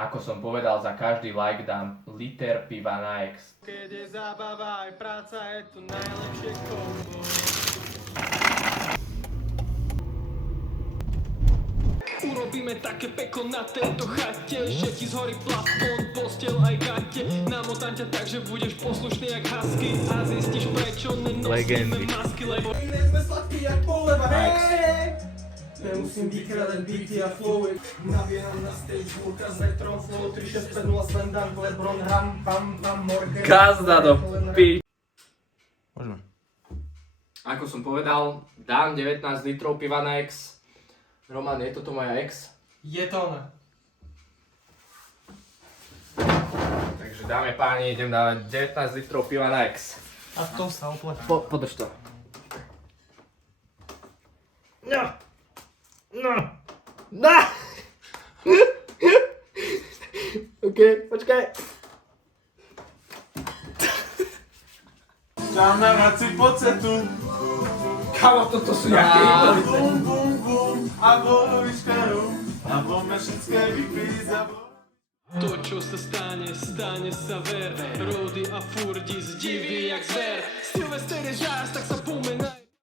Ako som povedal, za každý like dám liter piva na ex. Keď je zábava aj práca, je to najlepšie kombo. Urobíme také peklo na tejto chate, že ti zhorí plafón, postel aj gate. Namotam ťa tak, že budeš poslušný jak husky a zistíš prečo nenosíme masky, lebo iné sme sladkí jak poleva, hej! Nemusím vykradať beaty a flowy. Nabieram na stage Vulka z litrov, flow 3650 Slendam, Lebron, Ram, Pam, Pam, Morgan. Gazda do pi... Môžeme. Ako som povedal, dám 19 litrov piva na ex. Roman, je toto moja ex? Je to ona. Takže dáme páni, idem dávať 19 litrov piva na ex. A to sa oplatí. Podrž to. No! No! No! OK, počkaj. Kamaráci, poď sa tu. Kámo, toto sú nejaké Bum, bum, bum. A vo výškaru. A vo mešinskej vypíza. To, čo sa stane, stane sa ver. Rowdy a Furdis diví jak zver. Silvester je žás, tak sa pomenaj.